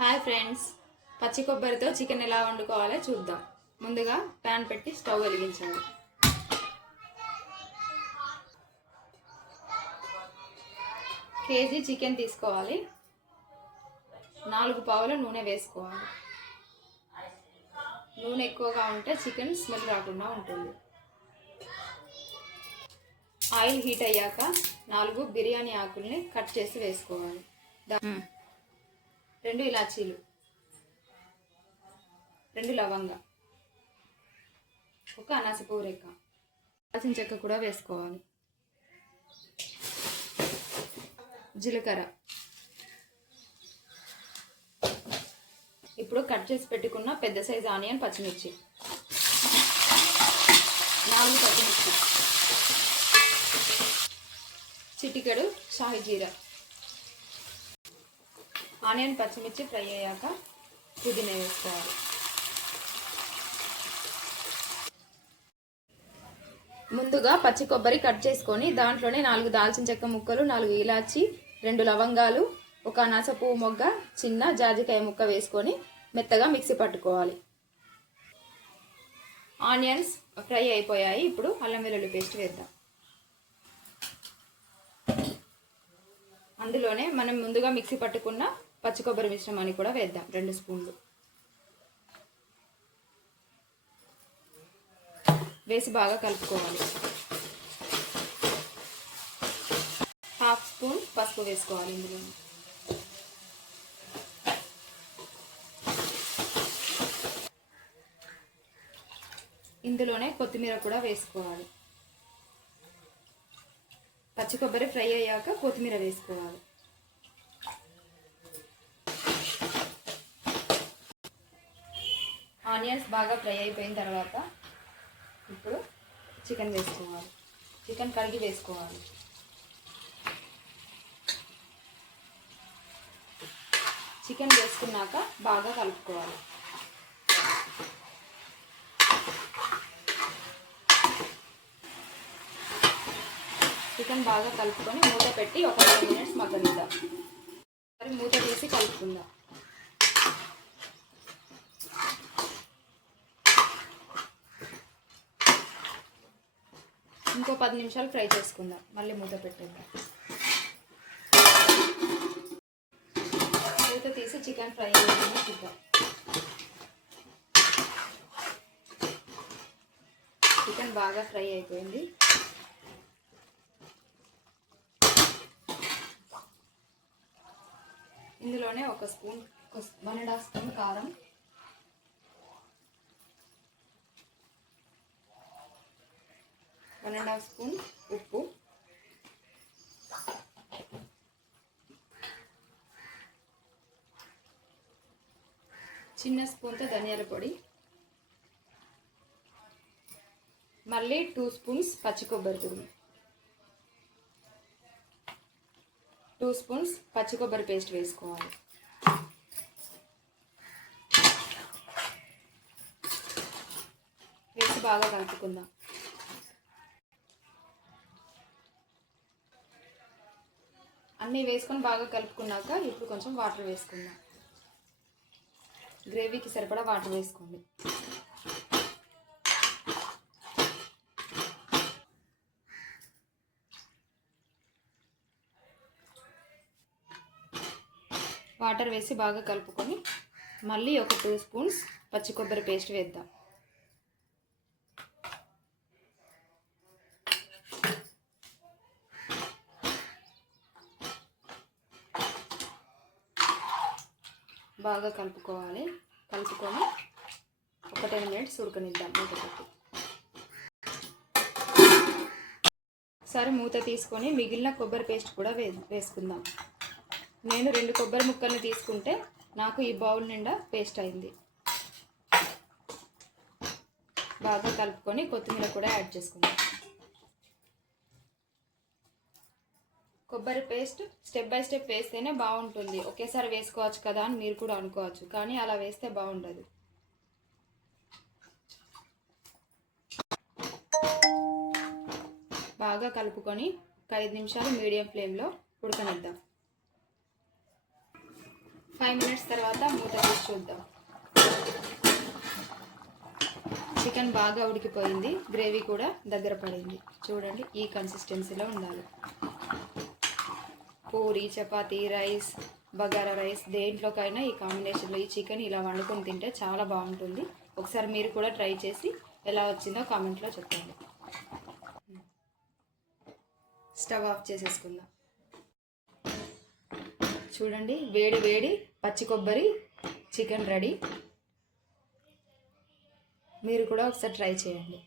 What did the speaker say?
Hi friends. పచ్చి కొబ్బరితో chicken ఎలా వండుకోవాలో చూద్దాం. ముందుగా ప్యాన్ పెట్టి స్టవ్ వెలిగించాలి. కేజీ చికెన్ తీసుకోవాలి. నాలుగు పావుల నూనె వేసుకోవాలి. నూనె ఎక్కువగా ఉంటే చికెన్ స్మెల్ రాకుండా ఉంటుంది. ఆయిల్ హీట్ అయ్యాక నాలుగు బిర్యానీ ఆకుల్ని కట్ చేసి వేసుకోవాలి. రెండు ఇలాచీలు. రెండు లవంగ. ఒక అనాస పూరెక్క దాల్చిన చెక్క కూడా వేసుకోవాలి. జీలకర్ర. ఇప్పుడు కట్ చేసి పెట్టుకున్న పెద్ద సైజు ఆనియన్ పచ్చిమిర్చి. నాలుగు పచ్చిమిర్చి. చిటికెడు షాహి జీరా. ఆనియన్ పచ్చిమిర్చి ఫ్రై అయ్యాక పుదీనా వేసుకోవాలి. ముందుగా పచ్చి కొబ్బరి కట్ చేసుకొని దాంట్లోనే నాలుగు దాల్చిన చెక్క ముక్కలు నాలుగు ఇలాచి రెండు లవంగాలు ఒక అనాస పువ్వు మొగ్గ చిన్న జాజికాయ ముక్క వేసుకొని మెత్తగా మిక్సీ పట్టుకోవాలి. ఆనియన్స్ ఫ్రై అయిపోయాయి. ఇప్పుడు అల్లం వెల్లుల్లి పేస్ట్ వేద్దాం. అందులోనే మనం ముందుగా మిక్సీ పట్టుకున్న పచ్చి కొబ్బరి మిశ్రమాన్ని కూడా వేద్దాం రెండు స్పూన్లు. వేసి బాగా కలుపుకోవాలి. హాఫ్ స్పూన్ పసుపు వేసుకోవాలి ఇందులో. ఇందులోనే కొత్తిమీర కూడా వేసుకోవాలి. పచ్చి కొబ్బరి ఫ్రై అయ్యాక కొత్తిమీర వేసుకోవాలి. ఆనియన్స్ బాగా ఫ్రై అయిపోయిన తర్వాత ఇప్పుడు చికెన్ వేసుకోవాలి. చికెన్ కడిగి వేసుకోవాలి. చికెన్ వేసుకున్నాక బాగా కలుపుకోవాలి. చికెన్ బాగా కలుపుకొని మూత పెట్టి ఒక ఫైవ్ మినిట్స్ మగ్గనిద్దాం. మరి మూత తీసి కలుపుకుందాం. ఇంకో పది నిమిషాలు ఫ్రై చేసుకుందాం. మళ్ళీ మూత పెట్టేద్దాం. మూత తీసి చికెన్ ఫ్రై చేసుకుందాం చూద్దాం. చికెన్ బాగా ఫ్రై అయిపోయింది. ఇందులోనే ఒక spoon one and half spoon కారం వన్ అండ్ హాఫ్ స్పూన్ ఉప్పు. చిన్న స్పూన్తో ధనియాల పొడి. మళ్ళీ టూ స్పూన్స్ పచ్చి కొబ్బరి తురుము. టూ స్పూన్స్ పచ్చి కొబ్బరి పేస్ట్ వేసుకోవాలి. వేసి బాగా కలుపుకుందాం. అన్నీ వేసుకొని బాగా కలుపుకున్నాక ఇప్పుడు కొంచెం వాటర్ వేసుకుందాం. గ్రేవీకి సరిపడా వాటర్ వేసుకోండి. వాటర్ వేసి బాగా కలుపుకొని మళ్ళీ ఒక టూ స్పూన్స్ పచ్చి కొబ్బరి పేస్ట్ వేద్దాం. బాగా కలుపుకోవాలి. కలుపుకొని ఒక టెన్ మినిట్స్ ఉడకనిద్దాం మూత పెట్టి. ఒకసారి మూత తీసుకొని మిగిలిన కొబ్బరి పేస్ట్ కూడా వే వేసుకుందాం. నేను రెండు కొబ్బరి ముక్కల్ని తీసుకుంటే నాకు ఈ బౌల్ నిండా పేస్ట్ అయింది. బాగా కలుపుకొని కొత్తిమీర కూడా యాడ్ చేసుకుందాం. కొబ్బరి పేస్ట్ స్టెప్ బై స్టెప్ వేస్తేనే బాగుంటుంది. ఒకేసారి వేసుకోవచ్చు కదా అని మీరు కూడా అనుకోవచ్చు. కానీ అలా వేస్తే బాగుండదు. బాగా కలుపుకొని ఒక ఐదు నిమిషాలు మీడియం ఫ్లేమ్లో ఉడకనిద్దాం. ఫైవ్ మినిట్స్ తర్వాత మూత తీసి చూద్దాం. చికెన్ బాగా ఉడికిపోయింది. గ్రేవీ కూడా దగ్గర పడింది. చూడండి ఈ కన్సిస్టెన్సీలో ఉండాలి. పూరి చపాతీ రైస్ బగారా రైస్ దేంట్లోకైనా ఈ కాంబినేషన్లో ఈ చికెన్ ఇలా వండుకొని తింటే చాలా బాగుంటుంది. ఒకసారి మీరు కూడా ట్రై చేసి ఎలా వచ్చిందో కామెంట్లో చెప్పండి. స్టవ్ ఆఫ్ చేసేసుకుందాం. చూడండి వేడి వేడి పచ్చి కొబ్బరి చికెన్ రెడీ. మీరు కూడా ఒకసారి ట్రై చేయండి.